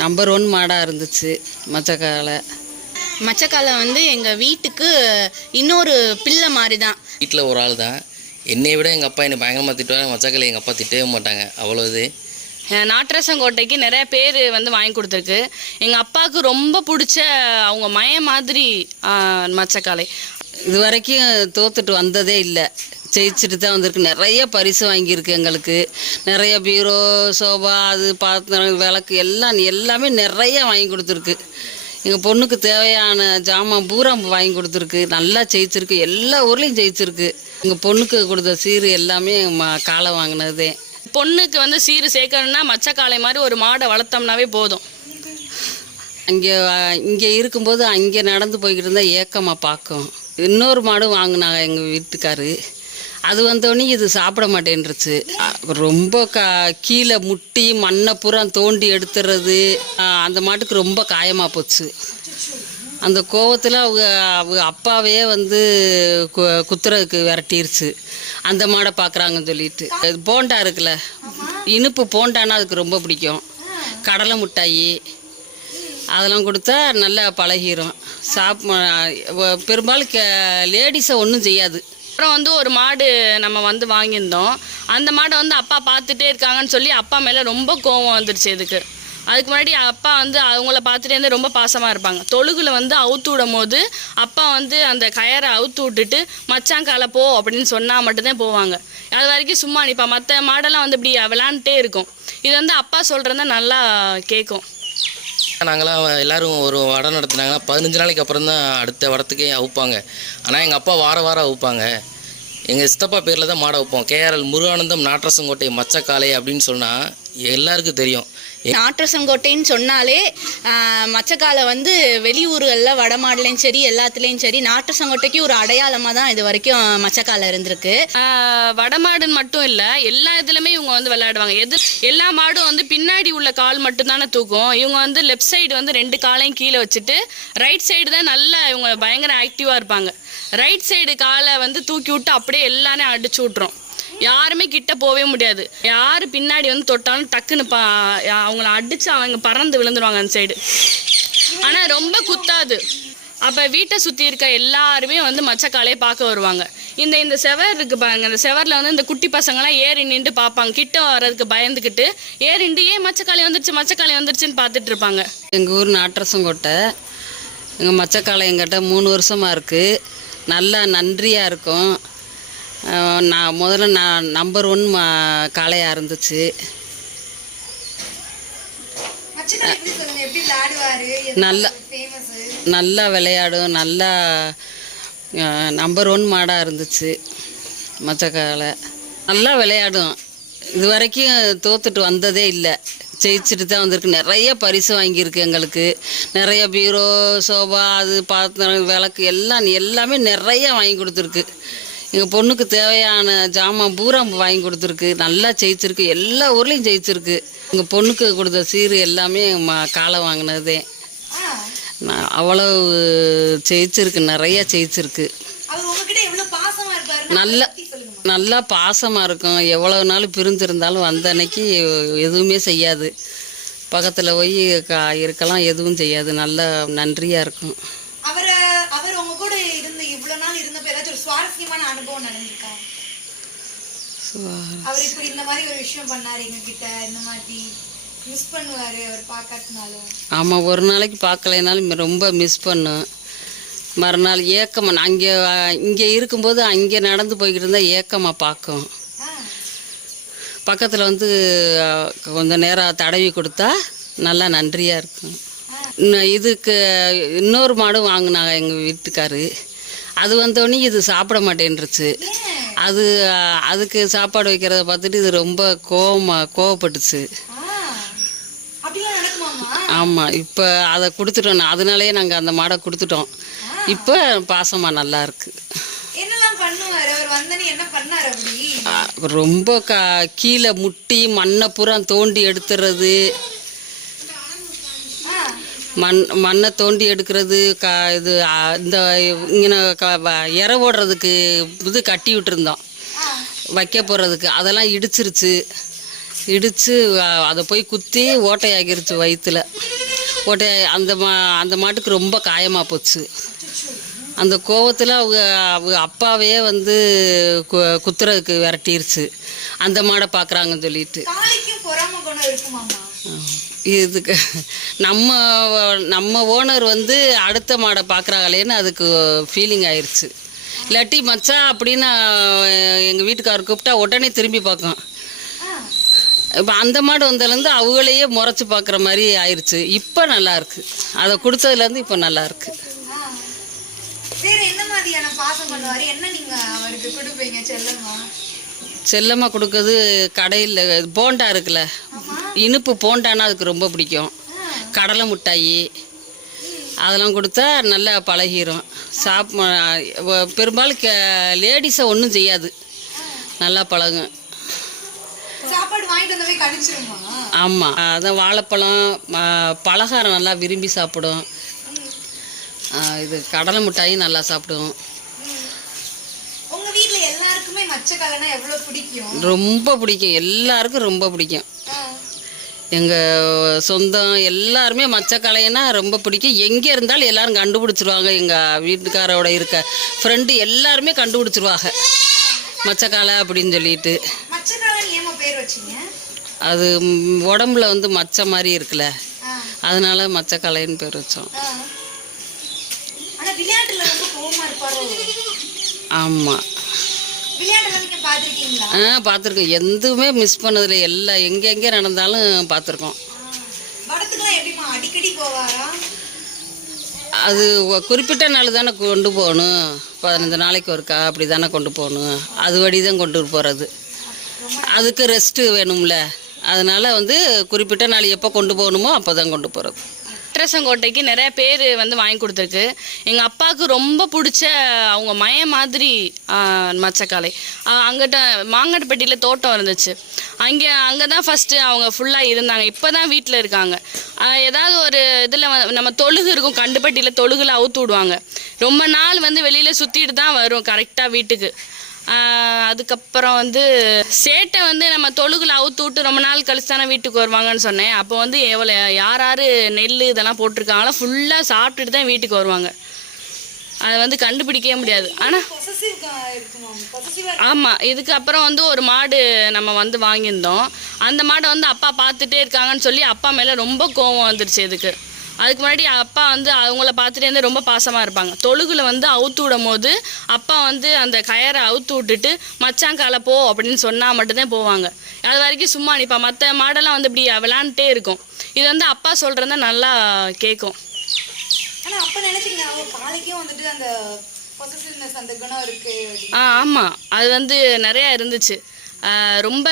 Number one மாடாக இருந்துச்சு மச்சக்கால. மச்சக்காலை வந்து எங்கள் வீட்டுக்கு இன்னொரு பிள்ளை மாதிரி தான் வீட்டில் ஒரு ஆள் தான் என்னை விட எங்கள் அப்பா என்னை பயங்கரமாக திட்டுவாங்க மச்சக்கலை எங்கள் அப்பா திட்டவே மாட்டாங்க. அவ்வளோ இது. நாட்டரசங்கோட்டைக்கு நிறைய பேர் வந்து வாங்கி கொடுத்துருக்கு. எங்கள் அப்பாவுக்கு ரொம்ப பிடிச்ச அவங்க மய மாதிரி மச்சக்காலை. இது வரைக்கும் தோத்துட்டு வந்ததே இல்லை. ஜெயிச்சுட்டு தான் வந்திருக்கு. நிறைய பரிசு வாங்கியிருக்கு எங்களுக்கு. நிறைய பீரோ சோபா அது பாத்திரம் விளக்கு எல்லாம் எல்லாமே நிறைய வாங்கி கொடுத்துருக்கு. எங்கள் பொண்ணுக்கு தேவையான ஜாமான் பூரா வாங்கி கொடுத்துருக்கு. நல்லா ஜெயிச்சிருக்கு. எல்லா ஊர்லேயும் ஜெயிச்சிருக்கு. எங்கள் பொண்ணுக்கு கொடுத்த சீர் எல்லாமே ம காலை வாங்கினதே. பொண்ணுக்கு வந்து சீரு சேர்க்கணும்னா மச்சக்காலை மாதிரி ஒரு மாடை வளர்த்தோம்னாவே போதும். அங்கே இங்கே இருக்கும்போது அங்கே நடந்து போய்கிட்டு இருந்தால் ஏக்கமாக பார்க்கும். இன்னொரு மாடு வாங்கினாங்க எங்கள் வீட்டுக்காரு. அது வந்தோடனே இது சாப்பிட மாட்டேன்ருச்சு ரொம்ப க கீழே முட்டி மண்ணை பூரா தோண்டி எடுத்துறது அந்த மாட்டுக்கு ரொம்ப காயமாக போச்சு. அந்த கோவத்தில் அவங்க அவங்க அப்பாவே வந்து கு குத்துறதுக்கு விரட்டிருச்சு. அந்த மாடை பார்க்குறாங்கன்னு சொல்லிட்டு. போண்டா இருக்குல்ல இனிப்பு போண்டான்னா அதுக்கு ரொம்ப பிடிக்கும். கடலை மிட்டாயி அதெல்லாம் கொடுத்தா நல்லா பழகிரும். சாப் பெரும்பாலும் கே லேடிஸை ஒன்றும் செய்யாது. அப்புறம் வந்து ஒரு மாடு நம்ம வந்து வாங்கியிருந்தோம். அந்த மாடை வந்து அப்பா பார்த்துட்டே இருக்காங்கன்னு சொல்லி அப்பா மேலே ரொம்ப கோவம் வந்துருச்சு இதுக்கு. அதுக்கு முன்னாடி அப்பா வந்து அவங்கள பார்த்துட்டே இருந்து ரொம்ப பாசமாக இருப்பாங்க. தொழுகுல வந்து அவுத்து விடும் போது அப்பா வந்து அந்த கயரை அவுத்து விட்டுட்டு மச்சாங்கால போ அப்படின்னு சொன்னால் மட்டும்தான் போவாங்க. அது வரைக்கும் சும்மா நிற்பா மற்ற மாடெல்லாம் வந்து இப்படி விளாண்டுட்டே இருக்கும். இது வந்து அப்பா சொல்கிறத நல்லா கேட்கும் நாங்களாம் எல்லாரும் ஒரு வடம் நடத்தினாங்கன்னா பதினஞ்சு நாளைக்கு அப்புறம் தான் அடுத்த வடத்துக்கே அவுப்பாங்க. ஆனால் எங்கள் அப்பா வார வாரம் அவுப்பாங்க. எங்கள் சித்தப்பா பேரில் தான் மாடை வைப்போம் கேஆர்எல் முருகானந்தம் நாட்டரசங்கோட்டை மச்சக்காலை அப்படின்னு சொன்னால் எல்லாருக்கும் தெரியும். நாட்டரசங்கோட்டைன்னு சொன்னாலே ஆஹ், மச்சக்காலை வந்து வெளியூர்களில் வடமாடுலையும் சரி எல்லாத்துலேயும் சரி நாட்டரசங்கோட்டைக்கு ஒரு அடையாளமாக தான் இது வரைக்கும் மச்சக்காலை இருந்திருக்கு. வடமாடுன்னு மட்டும் இல்லை எல்லா இதுலையுமே இவங்க வந்து விளையாடுவாங்க. எது எல்லா மாடும் வந்து பின்னாடி உள்ள கால் மட்டும்தானே தூக்கும். இவங்க வந்து லெஃப்ட் சைடு வந்து ரெண்டு காலையும் கீழே வச்சுட்டு ரைட் சைடு தான் நல்லா இவங்க பயங்கர ஆக்டிவாக இருப்பாங்க. ரைட் சைடு காலை வந்து தூக்கி விட்டு அப்படியே எல்லாமே அடிச்சு விட்ரும் யாருமே கிட்ட போகவே முடியாது. யார் பின்னாடி வந்து தொட்டாலும் டக்குன்னு பா அவங்கள அடிச்சு அவங்க பறந்து விழுந்துருவாங்க அந்த சைடு ஆனால் ரொம்ப குத்தாது. அப்போ வீட்டை சுற்றி இருக்க எல்லாருமே வந்து மச்சக்காலையை பார்க்க வருவாங்க. இந்த இந்த செவர் இருக்கு பாருங்க. அந்த செவரில் வந்து இந்த குட்டி பசங்களாம் ஏறி நின்று பார்ப்பாங்க. கிட்ட வர்றதுக்கு பயந்துக்கிட்டு ஏறி நின்று ஏன் மச்சக்காலை வந்துருச்சு மச்சக்காலை வந்துருச்சுன்னு பார்த்துட்டு இருப்பாங்க. எங்கள் ஊர் நாட்டரசங்கோட்டை எங்கள் மச்சக்காலை எங்கிட்ட மூணு வருஷமாக இருக்குது நல்லா நன்றியாக இருக்கும். நான் முதல்ல நான் நம்பர் ஒன் மா காளையாக இருந்துச்சு. நல்ல நல்லா விளையாடும் நல்லா நம்பர் ஒன் மாடாக இருந்துச்சு மச்சக்காலை நல்லா விளையாடும். இது வரைக்கும் தோத்துட்டு வந்ததே இல்லை. ஜெயிச்சுட்டு தான் வந்திருக்கு. நிறைய பரிசு வாங்கியிருக்கு எங்களுக்கு. நிறைய பீரோ சோபா அது பாத்திரம் விளக்கு எல்லாம் எல்லாமே நிறைய வாங்கி கொடுத்துருக்கு. எங்கள் பொண்ணுக்கு தேவையான ஜாமான் பூரா வாங்கி கொடுத்துருக்கு. நல்லா ஜெயிச்சிருக்கு. எல்லா ஊர்லேயும் ஜெயிச்சிருக்கு. எங்கள் பொண்ணுக்கு கொடுத்த சீர் எல்லாமே ம காலை வாங்கினதே. நான் அவ்வளவு ஜெயிச்சிருக்கு. நிறைய ஜெயிச்சிருக்கு. நல்ல நல்லா பாசமாக இருக்கும். எவ்வளவு நாள் பிரிஞ்சிருந்தாலும் வந்த அன்னைக்கு எதுவுமே செய்யாது. பக்கத்தில் போய் கா இருக்கலாம். எதுவும் செய்யாது. நல்லா நன்றியாக இருக்கும். அனுபவம் நடந்திருக்கா? அவர் இப்படி இந்த மாதிரி ஒரு விஷயம் பண்ணாரு எங்க கிட்ட இந்த மாதிரி மிஸ் பண்ணுவாரு அவர் பார்க்காதனாலும் ஆமாம் ஒரு நாளைக்கு பார்க்கலைனாலும் ரொம்ப மிஸ் பண்ணும் மறுநாள் ஏக்கமாக அங்கே இங்கே இருக்கும்போது அங்கே நடந்து போய்கிட்டு இருந்தால் ஏக்கமாக பார்க்கும். பக்கத்தில் வந்து கொஞ்சம் நேரம் தடவி கொடுத்தா நல்லா நன்றியாக இருக்கும். இன்னும் இதுக்கு இன்னொரு மாடும் வாங்கினாங்க எங்கள் வீட்டுக்காரு. அது வந்தோடனே இது சாப்பிட மாட்டேன்ருச்சு அது அதுக்கு சாப்பாடு வைக்கிறத பார்த்துட்டு இது ரொம்ப கோவமாக கோவப்பட்டுச்சு. ஆமாம் இப்போ அதை கொடுத்துட்டோம். அதனாலேயே நாங்கள் அந்த மாடை கொடுத்துட்டோம். இப்போ பாசமாக நல்லா இருக்கு. என்னெல்லாம் பண்ணுவாரு? அவர் வந்தனே என்ன பண்ணாரு அப்படி? ஆ, ரொம்ப க கீழே முட்டி மண்ணை பூரா தோண்டி எடுத்துறது. மண் மண்ணை தோண்டி எடுக்கிறது க இது இந்த இங்கே இற ஓடுறதுக்கு இது கட்டி விட்டுருந்தோம். வைக்க போகிறதுக்கு அதெல்லாம் இடிச்சிருச்சு. இடித்து அதை போய் குத்தி ஓட்டையாகிருச்சு வயிற்றுல ஓட்டை அந்த மா அந்த மாட்டுக்கு ரொம்ப காயமாக போச்சு. அந்த கோவத்தில் அவங்க அவங்க அப்பாவையே வந்து கு- குத்துறதுக்கு விரட்டிருச்சு. அந்த மாடை பார்க்குறாங்கன்னு சொல்லிட்டு. இதுக்கு நம்ம நம்ம ஓனர் வந்து அடுத்த மாடை பார்க்குறாங்களேன்னு அதுக்கு ஃபீலிங் ஆயிடுச்சு இல்லாட்டி மச்சான் அப்படின்னு எங்கள் வீட்டுக்காரர் கூப்பிட்டா உடனே திரும்பி பார்க்கும் இப்போ அந்த மாடு வந்ததுலேருந்து அவங்களையே முறைச்சி பார்க்குற மாதிரி ஆயிடுச்சு இப்போ நல்லா இருக்கு. அதை கொடுத்ததுலேருந்து இப்போ நல்லா இருக்கு. ஆ. வேற என்ன மாதிரியான பாசம் பண்ணுவாரு? என்ன நீங்க அவருக்கு கொடுப்பீங்க? செல்லம்மா. செல்லமாக கொடுக்கறது கடையில் போண்டா இருக்குல்ல. இனிப்பு போண்டானா அதுக்கு ரொம்ப பிடிக்கும். கடலை மிட்டாயி அதெல்லாம் கொடுத்தா நல்லா பழகிரும். சாப் பெரும்பாலும் கே லேடிஸை ஒன்றும் செய்யாது. நல்லா பழகும். ஆமாம் அதான் வாழைப்பழம் பலகாரம் நல்லா விரும்பி சாப்பிடும். இது கடலை மிட்டாயும் நல்லா பிடிக்கும்? ரொம்ப பிடிக்கும். எல்லாருக்கும் ரொம்ப பிடிக்கும். எங்கள் சொந்தம் எல்லாருமே மச்சக்கலைன்னா ரொம்ப பிடிக்கும். எங்கே இருந்தாலும் எல்லாரும் கண்டுபிடிச்சிருவாங்க. எங்கள் வீட்டுக்காரோட இருக்க ஃப்ரெண்டு எல்லாருமே கண்டுபிடிச்சிருவாங்க. மச்சக்காலை அப்படின்னு சொல்லிட்டு. அது உடம்புல வந்து மச்ச மாதிரி இருக்குல்ல. அதனால மச்சக்கலைன்னு பேர் வச்சோம். ஆமாம் ஆ பார்த்துருக்கோம். எதுவுமே மிஸ் பண்ணதில்லை. எல்லாம் எங்கே எங்கே நடந்தாலும் பார்த்துருக்கோம். அது குறிப்பிட்ட நாள் தானே கொண்டு போகணும். பதினஞ்சு நாளைக்கு ஒருக்கா அப்படி தானே கொண்டு போகணும். அது வழி தான் கொண்டு போகிறது அதுக்கு ரெஸ்ட்டு வேணும்ல. அதனால வந்து குறிப்பிட்ட நாள் எப்போ கொண்டு போகணுமோ அப்போ தான் கொண்டு போகிறது வெட்ரசங்கோட்டைக்கு நிறைய பேர் வந்து வாங்கி கொடுத்துருக்கு. எங்கள் அப்பாவுக்கு ரொம்ப பிடிச்ச அவங்க மய மாதிரி மச்சக்காலை அங்கிட்ட மாங்கட்டப்பட்டியில் தோட்டம் இருந்துச்சு. அங்கே அங்கே தான் ஃபஸ்ட்டு அவங்க ஃபுல்லாக இருந்தாங்க. இப்போ தான் வீட்டில் இருக்காங்க ஏதாவது ஒரு இதில் நம்ம தொழுகு இருக்கும். கண்டுப்பட்டியில் தொழுகில் அவுத்து விடுவாங்க. ரொம்ப நாள் வந்து வெளியில் சுற்றிட்டு தான் வரும். கரெக்டாக வீட்டுக்கு. அதுக்கப்புறம் வந்து சேட்டை வந்து நம்ம தொழுகில் அவுத்து விட்டு ரொம்ப நாள் கழிச்சு தானே வீட்டுக்கு வருவாங்கன்னு சொன்னேன். அப்போ வந்து எவ்வளோ யார் யார் நெல் இதெல்லாம் போட்டிருக்காங்களோ ஃபுல்லாக சாப்பிட்டுட்டு தான் வீட்டுக்கு வருவாங்க. அதை வந்து கண்டுபிடிக்கவே முடியாது. ஆனால் ஆமாம் இதுக்கப்புறம் வந்து ஒரு மாடு நம்ம வந்து வாங்கியிருந்தோம். அந்த மாடை வந்து அப்பா பார்த்துட்டே இருக்காங்கன்னு சொல்லி அப்பா மேலே ரொம்ப கோவம் வந்துருச்சு இதுக்கு. அதுக்கு முன்னாடி அப்பா வந்து அவங்கள பார்த்துட்டே இருந்து ரொம்ப பாசமாக இருப்பாங்க. தொழுகுல வந்து அவுத்து விடும் போது அப்பா வந்து அந்த கயரை அவுத்து விட்டுட்டு மச்சான் காலை போ அப்படின்னு சொன்னால் மட்டும்தான் போவாங்க. அது வரைக்கும் சும்மா நிற்பா மற்ற மாடெல்லாம் வந்து இப்படி விளாண்டுட்டே இருக்கும். இது வந்து அப்பா சொல்கிறத நல்லா கேட்கும் ஆனா அப்ப நினைச்சீங்க அவங்க காலைக்கும் வந்துட்டு அந்த. ஆ ஆமாம் அது வந்து நிறையா இருந்துச்சு. ரொம்ப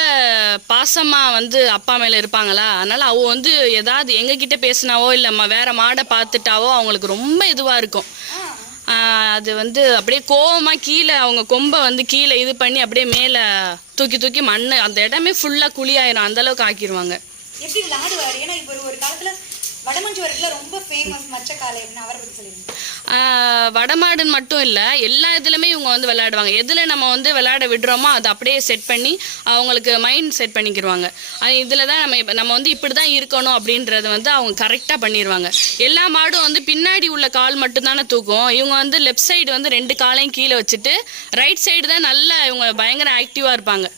பாசமாக வந்து அப்பா மேலே இருப்பாங்களா? அதனால் அவ வந்து எதாவது எங்ககிட்ட பேசினாவோ இல்லைம்மா வேறு மாடை பார்த்துட்டாவோ அவங்களுக்கு ரொம்ப இதுவாக இருக்கும். அது வந்து அப்படியே கோவமாக கீழே அவங்க கொம்பை வந்து கீழே இது பண்ணி அப்படியே மேலே தூக்கி தூக்கி மண்ணு அந்த இடமே ஃபுல்லாக குழியாயிரும். அந்த அளவுக்கு ஆக்கிடுவாங்க எப்படி ஏன்னா இப்போ ஒரு காலத்தில் வடமஞ்சு ரொம்ப ஃபேமஸ் மச்சக்காலை அப்படின்னு அவரை பற்றி சொல்லியிருந்தேன் வடமாடுன்னு மட்டும் இல்லை எல்லா இதுலையுமே இவங்க வந்து விளையாடுவாங்க. எதில் நம்ம வந்து விளையாட விடுறோமோ அதை அப்படியே செட் பண்ணி அவங்களுக்கு மைண்ட் செட் பண்ணிக்கிடுவாங்க இதில் தான் நம்ம இப்போ நம்ம வந்து இப்படி தான் இருக்கணும் அப்படின்றத வந்து அவங்க கரெக்டாக பண்ணிடுவாங்க எல்லா மாடும் வந்து பின்னாடி உள்ள கால் மட்டும்தானே தூக்கும். இவங்க வந்து லெஃப்ட் சைடு வந்து ரெண்டு காலையும் கீழே வச்சுட்டு ரைட் சைடு தான் நல்லா இவங்க பயங்கர ஆக்டிவாக இருப்பாங்க.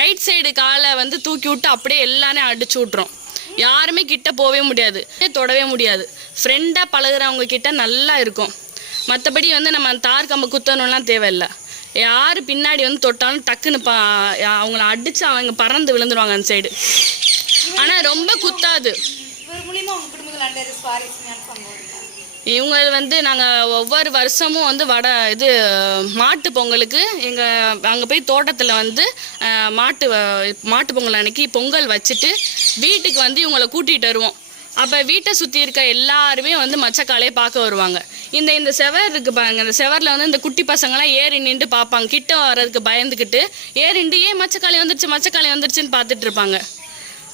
ரைட் சைடு காலை வந்து தூக்கி விட்டு அப்படியே எல்லாரையும் அடிச்சு விட்ரும் யாருமே கிட்ட போகவே முடியாது. தொடவே முடியாது. ஃப்ரெண்டாக பழகுறவங்க கிட்ட நல்லா இருக்கும். மற்றபடி வந்து நம்ம தார் கம்பு குத்தணும்லாம் தேவையில்லை. யார் பின்னாடி வந்து தொட்டாலும் டக்குன்னு பா அவங்கள அடித்து அவங்க பறந்து விழுந்துருவாங்க அந்த சைடு ஆனால் ரொம்ப குத்தாது? இவங்க வந்து நாங்கள் ஒவ்வொரு வருஷமும் வந்து வட இது மாட்டு பொங்கலுக்கு எங்கள் அங்கே போய் தோட்டத்தில் வந்து மாட்டு மாட்டு பொங்கல் அன்னைக்கு பொங்கல் வச்சுட்டு வீட்டுக்கு வந்து இவங்களை கூட்டிகிட்டு வருவோம். அப்போ வீட்டை சுற்றி இருக்க எல்லாருமே வந்து மச்சக்காலையை பார்க்க வருவாங்க. இந்த இந்த செவர் இருக்கு பாருங்க. இந்த செவரில் வந்து இந்த குட்டி பசங்களாம் ஏறி நின்று பார்ப்பாங்க. கிட்ட வர்றதுக்கு பயந்துக்கிட்டு ஏறிண்டு ஏன் மச்சக்காளி வந்துருச்சு மச்சக்காளி வந்துருச்சுன்னு பார்த்துட்டு இருப்பாங்க.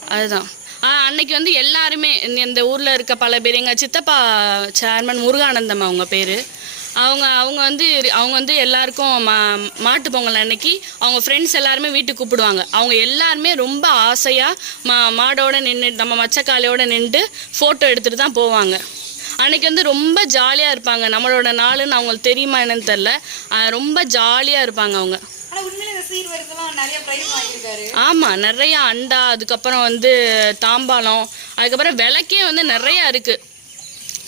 அதுதான். ஆ, அன்னைக்கு வந்து எல்லாருமே இந்த- இந்த ஊரில் இருக்க பல பேர் எங்கள் சித்தப்பா சேர்மன் முருகானந்தம் அவங்க பேர். அவங்க அவங்க வந்து அவங்க வந்து எல்லாருக்கும் மா மாட்டு பொங்கல் அன்னைக்கு அவங்க ஃப்ரெண்ட்ஸ் எல்லாருமே வீட்டுக்கு கூப்பிடுவாங்க. அவங்க எல்லாருமே ரொம்ப ஆசையாக மா மாடோட நின்று நம்ம மச்சக்காலையோட நின்று ஃபோட்டோ எடுத்துகிட்டு தான் போவாங்க. அன்னைக்கு வந்து ரொம்ப ஜாலியாக இருப்பாங்க. நம்மளோட நாளுன்னு அவங்களுக்கு தெரியுமா என்னன்னு தெரில ரொம்ப ஜாலியாக இருப்பாங்க அவங்க. ஆமாம் நிறைய அண்டா அதுக்கப்புறம் வந்து தாம்பாளம் அதுக்கப்புறம் விளக்கே வந்து நிறையா இருக்குது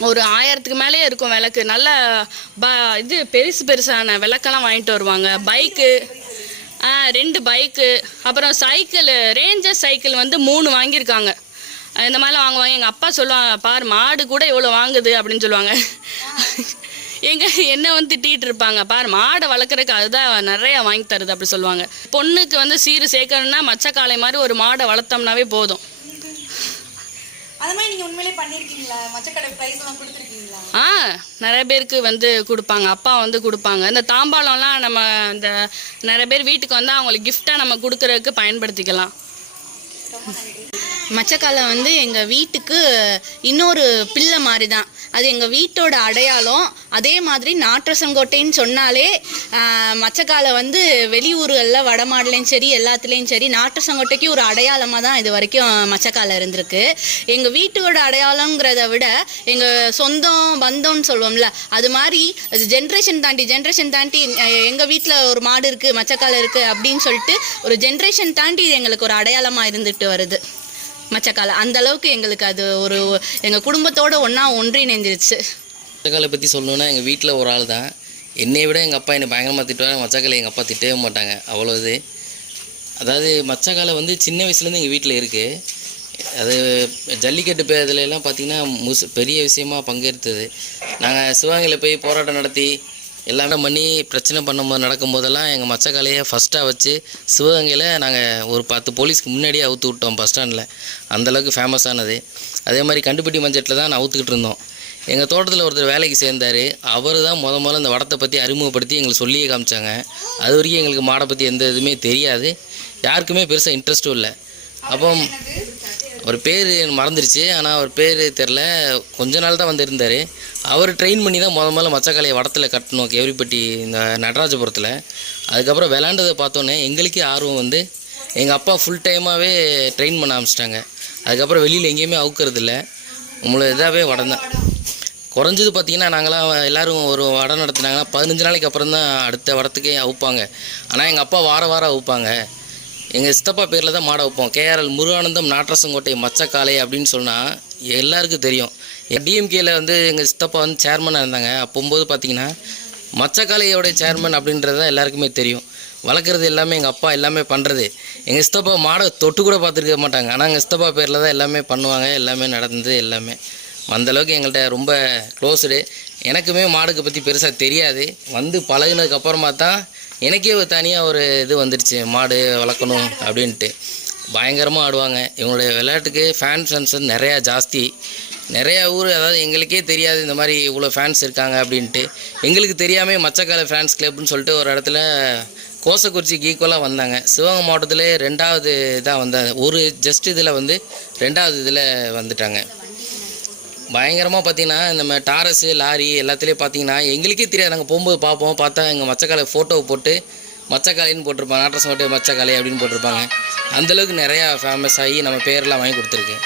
ஒரு ஆயிரத்துக்கு மேலேயே இருக்கும் விளக்கு. நல்ல ப இது பெருசு பெருசான விளக்கெல்லாம் வாங்கிட்டு வருவாங்க. பைக்கு ஆ ரெண்டு பைக்கு அப்புறம் சைக்கிள் ரேஞ்சர் சைக்கிள் வந்து மூணு வாங்கியிருக்காங்க. இந்த மாதிரிலாம் வாங்குவாங்க. எங்கள் அப்பா சொல்லுவாங்க பார் மாடு கூட இவ்வளோ வாங்குது? அப்படின்னு சொல்லுவாங்க. எங்கள் என்ன வந்து திட்டிகிட்டு இருப்பாங்க பார் மாடை வளர்க்குறதுக்கு அதுதான் நிறையா வாங்கி தருது அப்படி சொல்லுவாங்க. பொண்ணுக்கு வந்து சீர் சேர்க்கணும்னா மச்சக்காலை மாதிரி ஒரு மாடை வளர்த்தோம்னாவே போதும். உண்மையிலே மச்சக்கடை கொடுத்துருக்கீங்களா? ஆ நிறைய பேருக்கு வந்து கொடுப்பாங்க. அப்பா வந்து கொடுப்பாங்க. இந்த தாம்பாளம்லாம் நம்ம இந்த நிறைய பேர் வீட்டுக்கு வந்தால் அவங்களுக்கு கிஃப்டாக நம்ம கொடுக்கறதுக்கு பயன்படுத்திக்கலாம். மச்சக்காலை வந்து எங்கள் வீட்டுக்கு இன்னொரு பிள்ளை மாதிரி தான் அது எங்கள் வீட்டோட அடையாளம். அதே மாதிரி நாட்டரசங்கோட்டைன்னு சொன்னாலே மச்சக்காலை வந்து வெளியூர்களில் வடமாடலையும் சரி எல்லாத்துலேயும் சரி நாட்டரசங்கோட்டைக்கு ஒரு அடையாளமாக தான் இது வரைக்கும் மச்சக்காலை இருந்திருக்கு. எங்கள் வீட்டோட அடையாளங்கிறத விட எங்கள் சொந்தம் பந்தம்னு சொல்லுவோம்ல அது மாதிரி ஜென்ரேஷன் தாண்டி ஜென்ரேஷன் தாண்டி எங்கள் வீட்டில் ஒரு மாடு இருக்குது மச்சக்காலை இருக்குது அப்படின்னு சொல்லிட்டு ஒரு ஜென்ரேஷன் தாண்டி இது எங்களுக்கு ஒரு அடையாளமாக இருந்துட்டு வருது. மச்சக்கால அந்த அளவுக்கு எங்களுக்கு அது ஒரு எங்கள் குடும்பத்தோட ஒன்றா ஒன்றிணைந்துருச்சு மச்சக்காலை பற்றி சொல்லணுன்னா எங்கள் வீட்டில் ஒரு ஆள் தான். என்னை விட எங்கள் அப்பா என்னை பயங்கரமாக திட்டுவாங்க மச்சக்காலை எங்கள் அப்பா திட்டவே மாட்டாங்க. அவ்வளோ இது அதாவது மச்சக்காலை வந்து சின்ன வயசுலேருந்து எங்கள் வீட்டில் இருக்குது அது ஜல்லிக்கட்டு பே- இதில் எல்லாம் பார்த்தீங்கன்னா முஸ் பெரிய விஷயமா பங்கேற்றது. நாங்கள் சிவகங்கையில் போய் போராட்டம் நடத்தி எல்லாம் பண்ணி பிரச்சனை பண்ணும்போது நடக்கும்போதெல்லாம் எங்கள் மச்சக்காலையை ஃபஸ்ட்டாக வச்சு சிவகங்கையில் நாங்கள் ஒரு பத்து போலீஸ்க்கு முன்னாடியே அவுத்து விட்டோம் பஸ் ஸ்டாண்டில் அந்தளவுக்கு ஃபேமஸானது அதே மாதிரி கண்டுபிடி மஞ்சட்டில் தான் நான் அவுத்துக்கிட்டு இருந்தோம். எங்கள் தோட்டத்தில் ஒருத்தர் வேலைக்கு சேர்ந்தார். அவர் தான் முத முதல்ல இந்த வடத்தை பற்றி அறிமுகப்படுத்தி எங்களுக்கு சொல்லியே காமிச்சாங்க. அது வரைக்கும் எங்களுக்கு மாடை பற்றி எந்த இதுவுமே தெரியாது. யாருக்குமே பெருசாக இன்ட்ரெஸ்ட்டும் இல்லை. அப்போ அவர் பேர் மறந்துருச்சு ஆனால் அவர் பேர் தெரில கொஞ்ச நாள் தான் வந்திருந்தார். அவர் ட்ரெயின் பண்ணி தான் முத முதல்ல மச்சக்காலையை வடத்தில் கட்டணும் கேவிப்பட்டி இந்த நடராஜபுரத்தில். அதுக்கப்புறம் விளாண்டதை பார்த்தோன்னே எங்களுக்கே ஆர்வம் வந்து எங்கள் அப்பா ஃபுல் டைமாகவே ட்ரெயின் பண்ண ஆரம்பிச்சிட்டாங்க. அதுக்கப்புறம் வெளியில் எங்கேயுமே அவுக்கிறது இல்லை உங்களை இதாகவே வடம் தான். குறைஞ்சது பார்த்தீங்கன்னா நாங்களாம் எல்லோரும் ஒரு வடம் நடத்துனாங்கன்னா பதினஞ்சு நாளைக்கு அப்புறம் தான் அடுத்த வடத்துக்கே அவுப்பாங்க. ஆனால் எங்கள் அப்பா வார வாரம் அவுப்பாங்க. எங்கள் சித்தப்பா பேரில் தான் மாடை வைப்போம். கேஆர்எல் முருகானந்தம் நாட்டரசங்கோட்டை மச்சக்காலை அப்படின்னு சொன்னால் எல்லாருக்கும் தெரியும். டிஎம்கேயில் வந்து எங்கள் சித்தப்பா வந்து சேர்மனாக இருந்தாங்க. அப்போம்போது பார்த்தீங்கன்னா மச்சக்காலையோடைய சேர்மன் அப்படின்றது தான் எல்லாருக்குமே தெரியும். வளர்க்குறது எல்லாமே எங்கள் அப்பா எல்லாமே பண்ணுறது எங்கள் சித்தப்பா மாடை தொட்டு கூட பார்த்துருக்க மாட்டாங்க. ஆனால் எங்கள் சித்தப்பா பேரில் தான் எல்லாமே பண்ணுவாங்க. எல்லாமே நடந்தது எல்லாமே. அந்தளவுக்கு எங்கள்கிட்ட ரொம்ப க்ளோஸ்டு எனக்குமே மாடுக்கு பற்றி பெருசாக தெரியாது. வந்து பழகினதுக்கப்புறமா தான் எனக்கே ஒரு தனியாக ஒரு இது வந்துடுச்சு மாடு வளர்க்கணும் அப்படின்ட்டு. பயங்கரமாக ஆடுவாங்க. இவங்களுடைய விளையாட்டுக்கு ஃபேன் ஃபேன்ஸ் நிறையா ஜாஸ்தி. நிறையா ஊர் அதாவது எங்களுக்கே தெரியாது இந்த மாதிரி இவ்வளோ ஃபேன்ஸ் இருக்காங்க அப்படின்ட்டு. எங்களுக்கு தெரியாமல் மச்சக்கால ஃபேன்ஸ் கிளப்னு சொல்லிட்டு ஒரு இடத்துல கோசக்குறிச்சிக்கு ஈக்குவலாக வந்தாங்க. சிவகங்கை மாவட்டத்திலே ரெண்டாவது இதாக வந்தாங்க. ஒரு ஜஸ்ட் இதில் வந்து ரெண்டாவது இதில் வந்துட்டாங்க. பயங்கரமாக பார்த்தீங்கன்னா நம்ம டாரஸு லாரி எல்லாத்துலேயும் பார்த்தீங்கன்னா எங்களுக்கே தெரியாது. நாங்கள் போகும்போது பார்ப்போம் பார்த்தா எங்கள் மச்சக்காலை ஃபோட்டோவை போட்டு மச்சக்காலைன்னு போட்டிருப்பாங்க. நாட்டரசம் மச்சக்காலை அப்படின்னு போட்டிருப்பாங்க. அந்தளவுக்கு நிறையா ஃபேமஸ் ஆகி நம்ம பேரெல்லாம் வாங்கி கொடுத்துருக்கு.